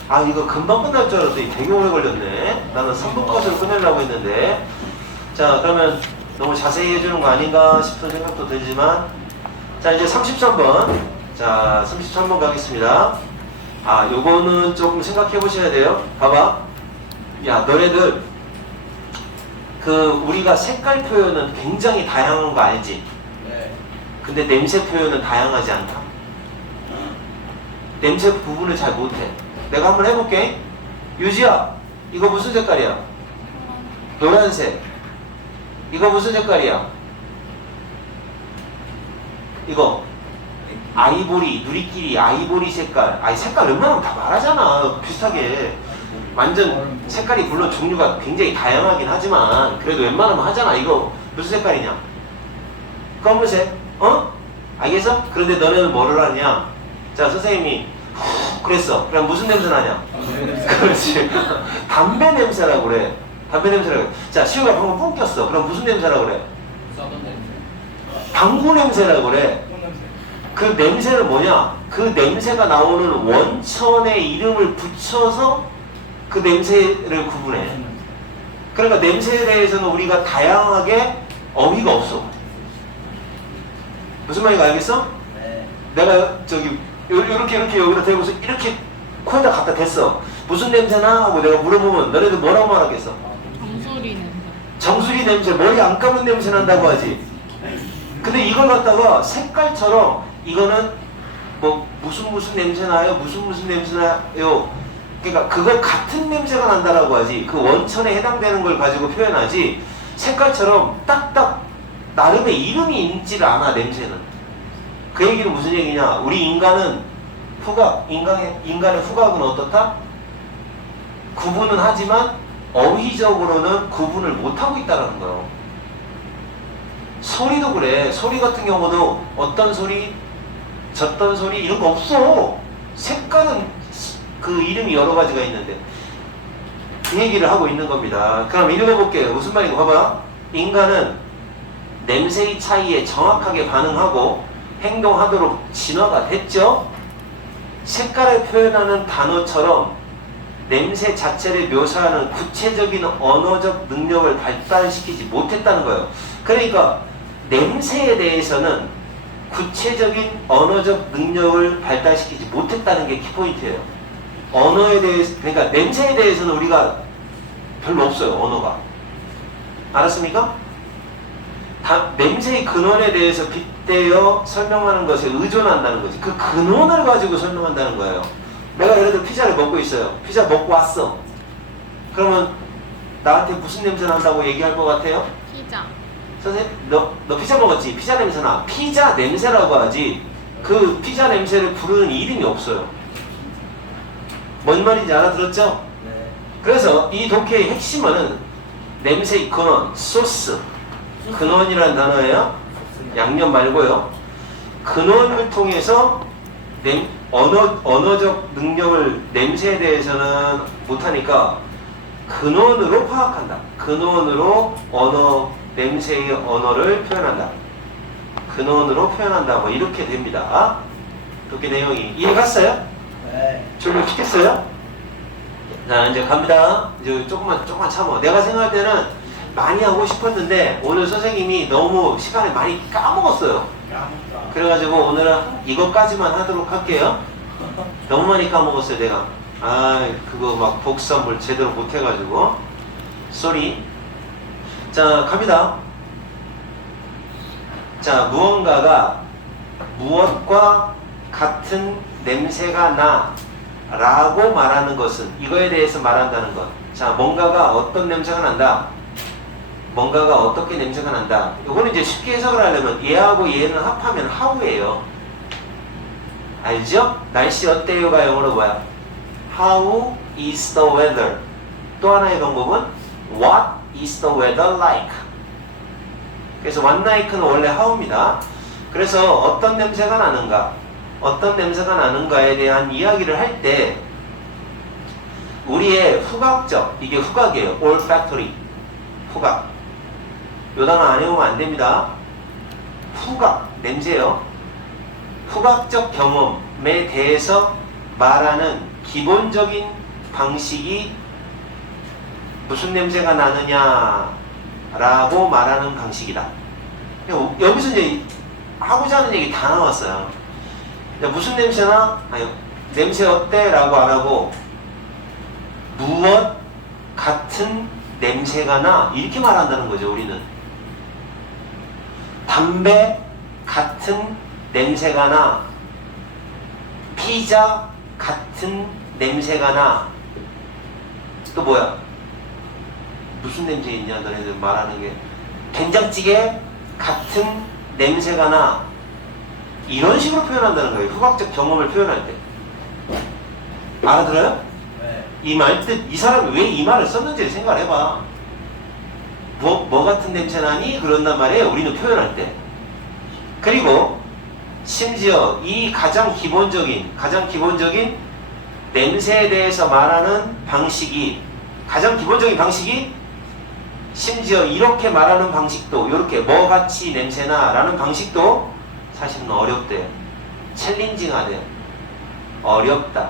아, 이거 금방 끝날 줄 알았더니 되게 오래 걸렸네. 나는 3분 컷으로 끝내려고 했는데. 자, 그러면 너무 자세히 해주는 거 아닌가 싶은 생각도 들지만. 자, 이제 33번. 자, 33번 가겠습니다. 아, 요거는 조금 생각해 보셔야 돼요. 봐봐. 야, 너네들, 우리가 색깔 표현은 굉장히 다양한 거 알지? 네. 근데 냄새 표현은 다양하지 않다. 냄새 구분을 잘 못해. 내가 한번 해볼게. 유지야, 이거 무슨 색깔이야? 노란색. 이거 무슨 색깔이야? 이거 아이보리, 누리끼리 아이보리 색깔. 아이 색깔 웬만하면 다 말하잖아. 비슷하게. 완전 색깔이 물론 종류가 굉장히 다양하긴 하지만 그래도 웬만하면 하잖아. 이거 무슨 색깔이냐? 검은색. 어? 알겠어? 그런데 너네는 뭐를 하냐? 자, 선생님이 그랬어. 그럼 무슨 냄새 나냐? 그렇지. 담배 냄새라고 그래. 담배 냄새라고 그래. 자, 시우가 방금 뿜 꼈어. 그럼 무슨 냄새라고 그래? 썩은 냄새. 방구 냄새라고 그래. 그 냄새는 뭐냐? 그 냄새가 나오는 원천의 이름을 붙여서 그 냄새를 구분해. 그러니까 냄새에 대해서는 우리가 다양하게 어휘가 없어. 무슨 말인지 알겠어? 네. 내가 저기 이렇게 여기다 대고서 이렇게 코에다 갖다 댔어. 무슨 냄새나? 하고 내가 물어보면 너네들 뭐라고 말하겠어? 정수리 냄새. 정수리 냄새, 머리 안 감은 냄새 난다고 하지. 근데 이걸 갖다가 색깔처럼 이거는 뭐 무슨 냄새 나요? 무슨 냄새 나요? 그러니까 그거 같은 냄새가 난다라고 하지. 그 원천에 해당되는 걸 가지고 표현하지. 색깔처럼 딱딱 나름의 이름이 있질 않아. 냄새는. 그 얘기는 무슨 얘기냐? 우리 인간은 후각, 인간의 후각은 어떻다? 구분은 하지만 어휘적으로는 구분을 못하고 있다는 거예요. 소리도 그래. 소리 같은 경우도 어떤 소리, 젖던 소리 이런 거 없어. 색깔은 그 이름이 여러 가지가 있는데 그 얘기를 하고 있는 겁니다. 그럼 읽어볼게요. 무슨 말인가 봐봐. 인간은 냄새의 차이에 정확하게 반응하고 행동하도록 진화가 됐죠. 색깔을 표현하는 단어처럼 냄새 자체를 묘사하는 구체적인 언어적 능력을 발달시키지 못했다는 거예요. 그러니까 냄새에 대해서는 구체적인 언어적 능력을 발달시키지 못했다는 게 키포인트예요. 언어에 대해서, 그러니까 냄새에 대해서는 우리가 별로 없어요. 언어가. 알았습니까? 냄새의 근원에 대해서 빗대어 설명하는 것에 의존한다는 거지. 그 근원을 가지고 설명한다는 거예요. 내가 예를 들어 피자를 먹고 있어요. 피자 먹고 왔어. 그러면 나한테 무슨 냄새 난다고 얘기할 것 같아요? 피자. 선생님, 너 피자 먹었지? 피자 냄새 나. 피자 냄새라고 하지. 그 피자 냄새를 부르는 이름이 없어요. 뭔 말인지 알아들었죠? 네. 그래서 이 독해의 핵심은 냄새의 근원, 소스. 근원이라는 단어예요. 양념 말고요. 근원을 통해서 언어적 능력을 냄새에 대해서는 못하니까 근원으로 파악한다. 근원으로 냄새의 언어를 표현한다. 근원으로 표현한다. 뭐 이렇게 됩니다. 독해 내용이 이해 갔어요? 네. 졸려 죽겠어요? 자, 이제 갑니다. 이제 조금만 참아. 내가 생각할 때는 많이 하고 싶었는데 오늘 선생님이 너무 시간을 많이 까먹었어요. 까먹다. 그래가지고 오늘은 이것까지만 하도록 할게요. 너무 많이 까먹었어요, 내가. 그거 막 복수한물 제대로 못해가지고. 쏘리. 자, 갑니다. 자, 무언가가 무엇과 같은 냄새가 나 라고 말하는 것은 이거에 대해서 말한다는 것. 자, 뭔가가 어떤 냄새가 난다. 뭔가가 어떻게 냄새가 난다. 이거는 이제 쉽게 해석을 하려면 얘하고 얘는 합하면 how예요. 알죠? 날씨 어때요가 영어로 뭐야? How is the weather? 또 하나의 방법은 What is the weather like? 그래서 what like는 원래 how입니다. 그래서 어떤 냄새가 나는가, 어떤 냄새가 나는가에 대한 이야기를 할 때 우리의 후각적, 이게 후각이에요. olfactory, 후각. 요 단어 안 해보면 안 됩니다. 후각, 냄새요. 후각적 경험에 대해서 말하는 기본적인 방식이 무슨 냄새가 나느냐라고 말하는 방식이다. 여기서 이제 하고자 하는 얘기 다 나왔어요. 무슨 냄새나? 아니, 냄새 어때? 라고 안 하고 무엇 같은 냄새가 나? 이렇게 말한다는 거죠, 우리는. 담배 같은 냄새가 나. 피자 같은 냄새가 나. 또 뭐야? 무슨 냄새 있냐, 너네들 말하는 게. 된장찌개 같은 냄새가 나. 이런 식으로 표현한다는 거예요. 후각적 경험을 표현할 때. 알아들어요? 네. 이 말 뜻, 이 사람이 왜 이 말을 썼는지 생각을 해봐. 뭐 같은 냄새 나니? 그런단 말이에요. 우리는 표현할 때. 그리고 심지어 이 가장 기본적인 냄새에 대해서 말하는 방식이, 가장 기본적인 방식이 심지어 이렇게 말하는 방식도, 이렇게 뭐같이 냄새나 라는 방식도 사실은 어렵대요. 챌린징하대요. 어렵다.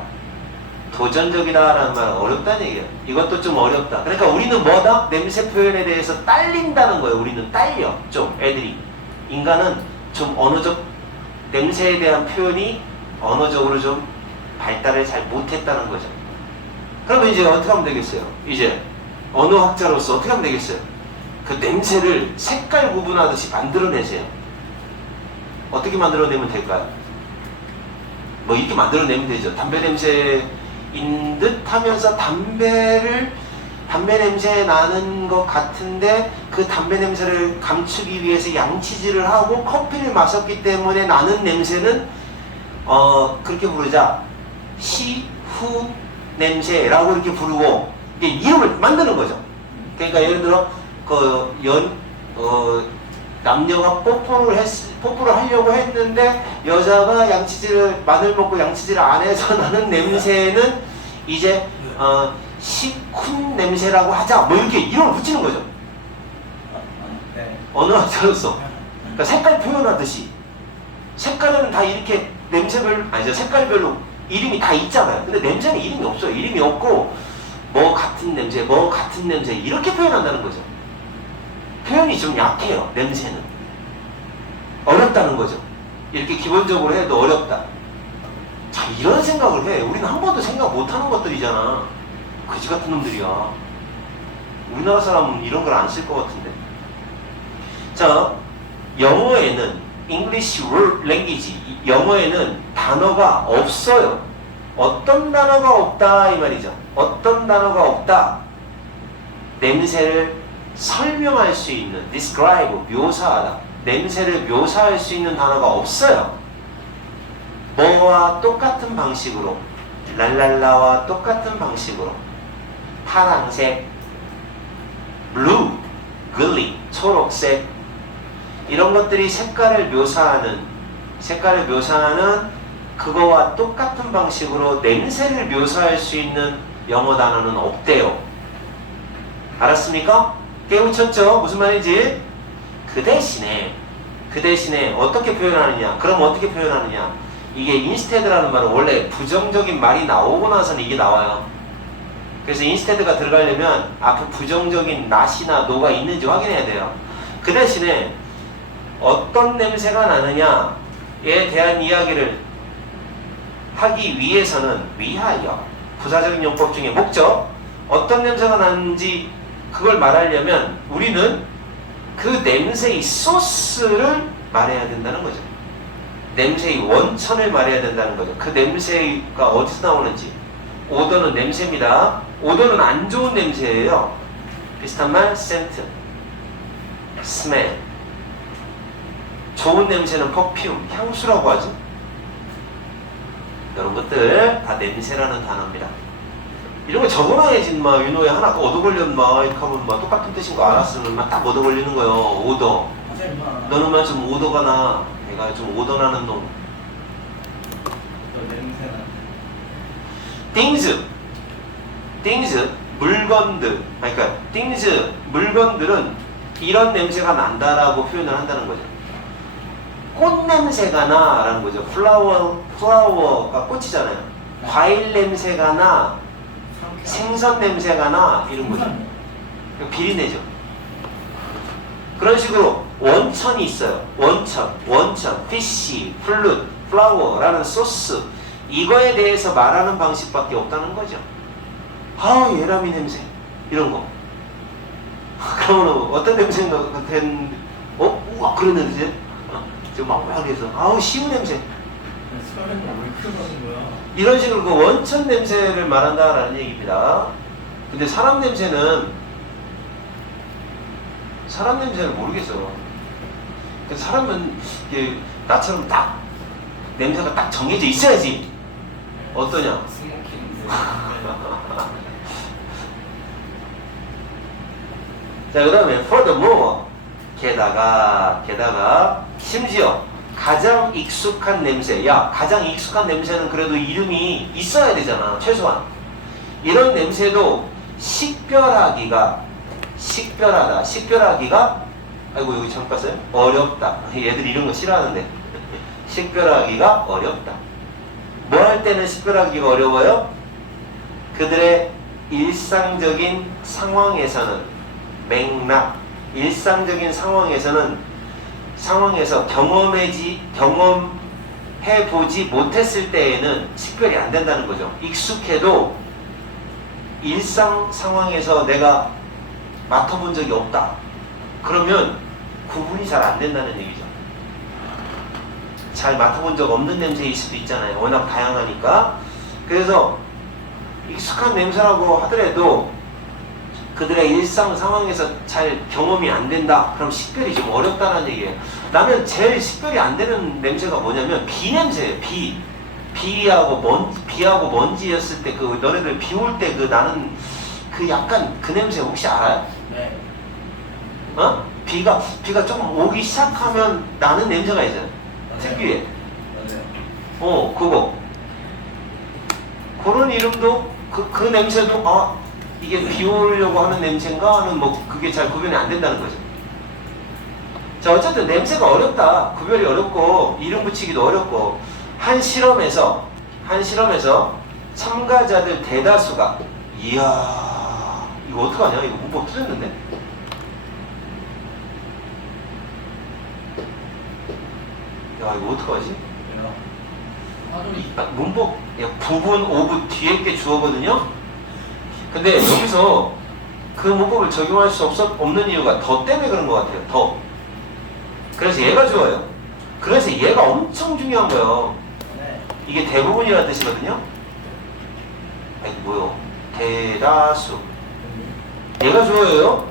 도전적이다 라는 말은 어렵다는 얘기예요. 이것도 좀 어렵다. 그러니까 우리는 뭐다? 냄새 표현에 대해서 딸린다는 거예요. 우리는 딸려. 좀 애들이. 인간은 좀 언어적, 냄새에 대한 표현이 언어적으로 좀 발달을 잘 못했다는 거죠. 그러면 이제 어떻게 하면 되겠어요? 이제 언어학자로서 어떻게 하면 되겠어요? 그 냄새를 색깔 구분하듯이 만들어내세요. 어떻게 만들어내면 될까요? 뭐 이렇게 만들어내면 되죠. 담배 냄새인 듯 하면서 담배 냄새 나는 것 같은데 그 담배 냄새를 감추기 위해서 양치질을 하고 커피를 마셨기 때문에 나는 냄새는 그렇게 부르자. 시후 냄새라고 이렇게 부르고 이게 이름을 만드는 거죠. 그러니까 예를 들어 남녀가 뽀뽀를 하려고 했는데 여자가 마늘 먹고 양치질을 안 해서 나는 냄새는 이제 시쿤 냄새라고 하자. 뭐 이렇게 이름을 붙이는 거죠. 네. 언어학자로서. 그러니까 색깔 표현하듯이. 색깔에는 다 이렇게 색깔별로 이름이 다 있잖아요. 근데 냄새는 이름이 없어요. 이름이 없고 뭐 같은 냄새 이렇게 표현한다는 거죠. 표현이 좀 약해요. 냄새는 어렵다는 거죠. 이렇게 기본적으로 해도 어렵다. 자, 이런 생각을 해. 우리는 한 번도 생각 못하는 것들이잖아. 그지 같은 놈들이야. 우리나라 사람은 이런 걸 안 쓸 것 같은데. 자, 영어에는 English word language, 영어에는 단어가 없어요. 어떤 단어가 없다 이 말이죠. 어떤 단어가 없다. 냄새를 설명할 수 있는, describe, 묘사하다. 냄새를 묘사할 수 있는 단어가 없어요. 뭐와 똑같은 방식으로, 랄랄라와 똑같은 방식으로 파란색, blue, green, 초록색 이런 것들이 색깔을 묘사하는 그거와 똑같은 방식으로 냄새를 묘사할 수 있는 영어 단어는 없대요. 알았습니까? 깨우쳤죠? 무슨 말인지? 그 대신에 어떻게 표현하느냐? 그럼 어떻게 표현하느냐? 이게 instead라는 말은 원래 부정적인 말이 나오고 나서는 이게 나와요. 그래서 instead가 들어가려면 앞에 부정적인 not이나 no가 있는지 확인해야 돼요. 그 대신에 어떤 냄새가 나느냐에 대한 이야기를 하기 위해서는 위하여, 부사적인 용법 중에 목적, 어떤 냄새가 나는지 그걸 말하려면 우리는 그 냄새의 소스를 말해야 된다는 거죠. 냄새의 원천을 말해야 된다는 거죠. 그 냄새가 어디서 나오는지. 오더는 냄새입니다. 오더는 안 좋은 냄새예요. 비슷한 말, scent, smell. 좋은 냄새는 perfume, 향수라고 하죠. 이런 것들 다 냄새라는 단어입니다. 이런 거 적어놔야지 막 윤호에 하나 얻어 걸렸 막 이렇게 하면 막 똑같은 뜻인 거 알았으면 막 딱 얻어 걸리는 거예요. 오더. 맞아 임마. 너는 좀 오더가 나. 내가 좀 오더 나는 놈. 너 냄새나. things 물건들. 그러니까 things 물건들은 이런 냄새가 난다라고 표현을 한다는 거죠. 꽃 냄새가 나라는 거죠. 플라워가 꽃이잖아요. 과일 냄새가 나, 생선 냄새가 나 이런 거죠. 비린내죠. 그런 식으로 원천이 있어요. 원천, fish, fruit, flower라는 소스 이거에 대해서 말하는 방식밖에 없다는 거죠. 아우 예람이 냄새 이런 거. 그러면 어떤 냄새가 우와 그런 냄새? 지금 막 해서 아우 시우 냄새. 설명을 왜 그러는 거야? 이런 식으로 그 원천 냄새를 말한다라는 얘기입니다. 근데 사람 냄새는 모르겠어. 그 사람은 이게 나처럼 딱 냄새가 딱 정해져 있어야지. 어떠냐? 스모키 냄새. 자, 그 다음에 furthermore 게다가 심지어 가장 익숙한 냄새. 야, 가장 익숙한 냄새는 그래도 이름이 있어야 되잖아. 최소한. 이런 냄새도 식별하기가 아이고 여기 잘못 봤어요? 어렵다. 얘들 이런 거 싫어하는데. 식별하기가 어렵다. 뭐 할 때는 식별하기가 어려워요? 그들의 일상적인 상황에서는 일상적인 상황에서 경험해보지 못했을 때에는 식별이 안 된다는 거죠. 익숙해도 일상 상황에서 내가 맡아본 적이 없다. 그러면 구분이 잘 안 된다는 얘기죠. 잘 맡아본 적 없는 냄새일 수도 있잖아요. 워낙 다양하니까. 그래서 익숙한 냄새라고 하더라도 그들의 일상 상황에서 잘 경험이 안 된다. 그럼 식별이 좀 어렵다는 얘기예요. 나는 제일 식별이 안 되는 냄새가 뭐냐면 비 냄새예요. 비하고 먼지였을 때 그 너네들 비 올 때 그 나는 그 약간 그 냄새 혹시 알아요? 네. 어? 비가 좀 오기 시작하면 나는 냄새가 있어요. 특유의. 맞아요. 그거. 그런 이름도 그 냄새도 이게 비 오려고 하는 냄새인가 하는 뭐 그게 잘 구별이 안 된다는 거죠. 자, 어쨌든 냄새가 어렵다. 구별이 어렵고 이름 붙이기도 어렵고 한 실험에서 참가자들 대다수가 이야 이거 어떡하냐? 이거 문법 틀렸는데? 야 이거 어떡하지? 왜요? 화돌이. 문법 부분 오브 뒤에 게 주어거든요. 근데 여기서 그 문법을 적용할 수 없는 이유가 더 때문에 그런 것 같아요. 더. 그래서 얘가 좋아요. 그래서 얘가 엄청 중요한 거예요. 네. 이게 대부분이라는 뜻이거든요. 아니 뭐요? 대다수. 얘가 좋아요.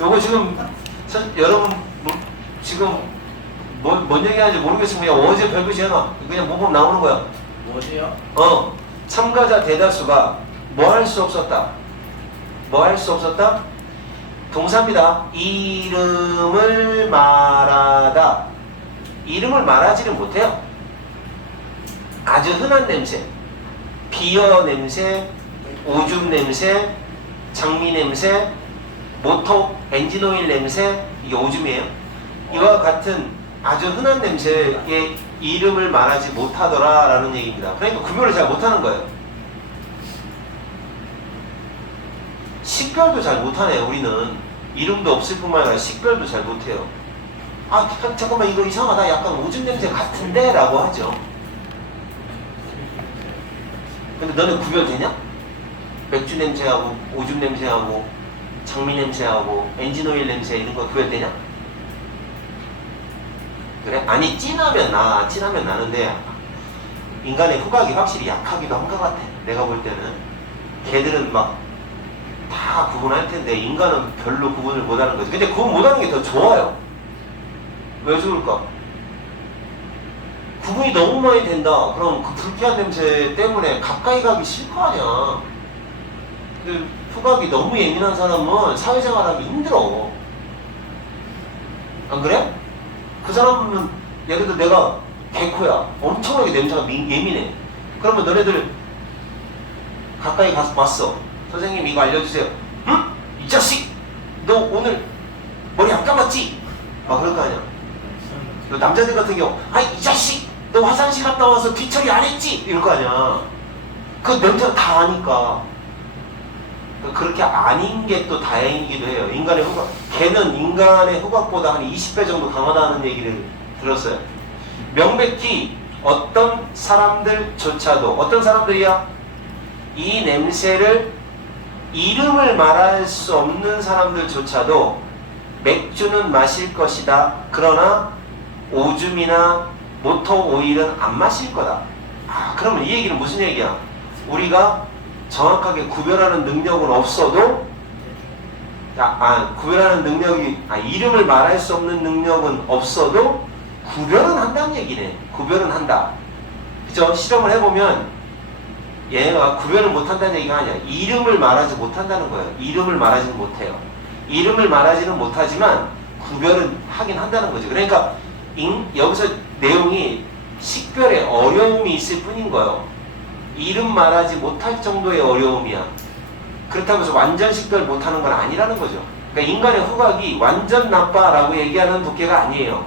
요거 지금 여러분 지금 뭔 얘기하는지 모르겠으면 그냥 어제 별글씨 해놔. 그냥 문법 나오는 거야. 뭐지요? 참가자 대다수가 뭐 할 수 없었다. 뭐 할 수 없었다? 동사입니다. 이름을 말하다. 이름을 말하지는 못해요. 아주 흔한 냄새. 비어 냄새, 오줌 냄새, 장미 냄새, 모터 엔진 오일 냄새, 이게 오줌이에요. 이와 같은 아주 흔한 냄새의 이름을 말하지 못하더라 라는 얘기입니다. 그러니까 구별을 잘 못하는 거예요. 식별도 잘 못하네요. 우리는 이름도 없을 뿐만 아니라 식별도 잘 못해요. 잠깐만 이거 이상하다. 약간 오줌 냄새 같은데 라고 하죠. 근데 너네 구별되냐? 맥주 냄새하고 오줌 냄새하고 장미 냄새하고 엔진오일 냄새 이런 거 구별되냐? 그래? 아니 진하면 나는데 인간의 후각이 확실히 약하기도 한 것 같아. 내가 볼 때는 걔들은 막 다 구분할 텐데 인간은 별로 구분을 못하는 거지. 근데 구분 못하는 게 더 좋아요. 왜 좋을까? 구분이 너무 많이 된다. 그럼 그 불쾌한 냄새 때문에 가까이 가기 싫을 거 아니야. 그 후각이 너무 예민한 사람은 사회생활하기 힘들어. 안 그래? 그 사람은 예를 들어 내가 개코야. 엄청나게 냄새가 예민해. 그러면 너네들 가까이 가서 봤어. 선생님 이거 알려주세요. 응? 이 자식! 너 오늘 머리 안 감았지? 막 그럴 거 아니야. 너 남자들 같은 경우 이 자식! 너 화장실 갔다 와서 뒤처리 안 했지? 이럴 거 아니야. 그 냄새가 다 아니까. 그렇게 아닌 게 또 다행이기도 해요. 인간의 후각. 개는 인간의 후각보다 한 20배 정도 강하다는 얘기를 들었어요. 명백히 어떤 사람들조차도, 어떤 사람들이야? 이 냄새를 이름을 말할 수 없는 사람들조차도 맥주는 마실 것이다. 그러나 오줌이나 모터 오일은 안 마실 거다. 그러면 이 얘기는 무슨 얘기야? 우리가 정확하게 구별하는 능력은 없어도 구별하는 능력이 이름을 말할 수 없는 능력은 없어도 구별은 한다는 얘기네. 구별은 한다. 그죠? 실험을 해보면 얘가 구별을 못한다는 얘기가 아니야. 이름을 말하지 못한다는 거예요. 이름을 말하지는 못해요. 이름을 말하지는 못하지만 구별은 하긴 한다는 거죠. 그러니까 여기서 내용이 식별에 어려움이 있을 뿐인 거예요. 이름 말하지 못할 정도의 어려움이야. 그렇다고 해서 완전 식별 못하는 건 아니라는 거죠. 그러니까 인간의 후각이 완전 나빠라고 얘기하는 독해가 아니에요.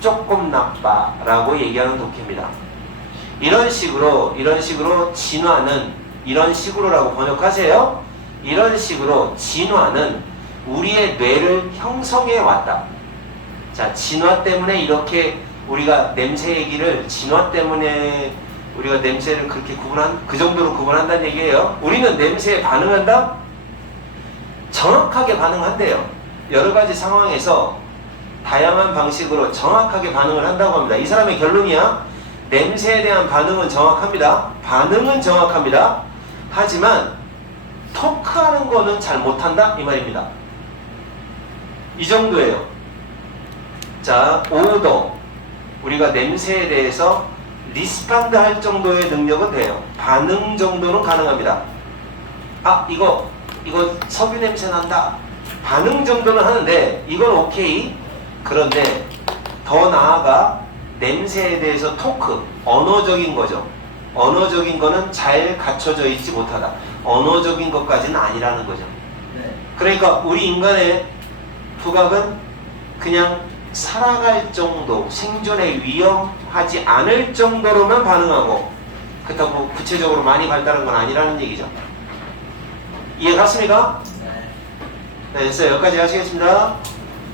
조금 나빠라고 얘기하는 독해입니다. 이런 식으로 진화는, 이런 식으로라고 번역하세요. 이런 식으로 진화는 우리의 뇌를 형성해 왔다. 자, 진화 때문에 이렇게 우리가 냄새 얘기를 진화 때문에 우리가 냄새를 그렇게 그 정도로 구분한다는 얘기예요. 우리는 냄새에 반응한다? 정확하게 반응한대요. 여러 가지 상황에서 다양한 방식으로 정확하게 반응을 한다고 합니다. 이 사람의 결론이야. 냄새에 대한 반응은 정확합니다. 반응은 정확합니다. 하지만 토크하는 거는 잘 못한다 이 말입니다. 이 정도예요. 자, 오더. 우리가 냄새에 대해서 리스판드 할 정도의 능력은 돼요. 반응 정도는 가능합니다. 이거 석유 냄새 난다. 반응 정도는 하는데 이건 오케이. 그런데 더 나아가 냄새에 대해서 토크, 언어적인 거죠. 언어적인 거는 잘 갖춰져 있지 못하다. 언어적인 것까지는 아니라는 거죠. 네. 그러니까 우리 인간의 후각은 그냥 살아갈 정도, 생존에 위험하지 않을 정도로만 반응하고, 그렇다고 구체적으로 많이 발달한 건 아니라는 얘기죠. 이해 갔습니까? 네. 네, 됐어요. 여기까지 하시겠습니다.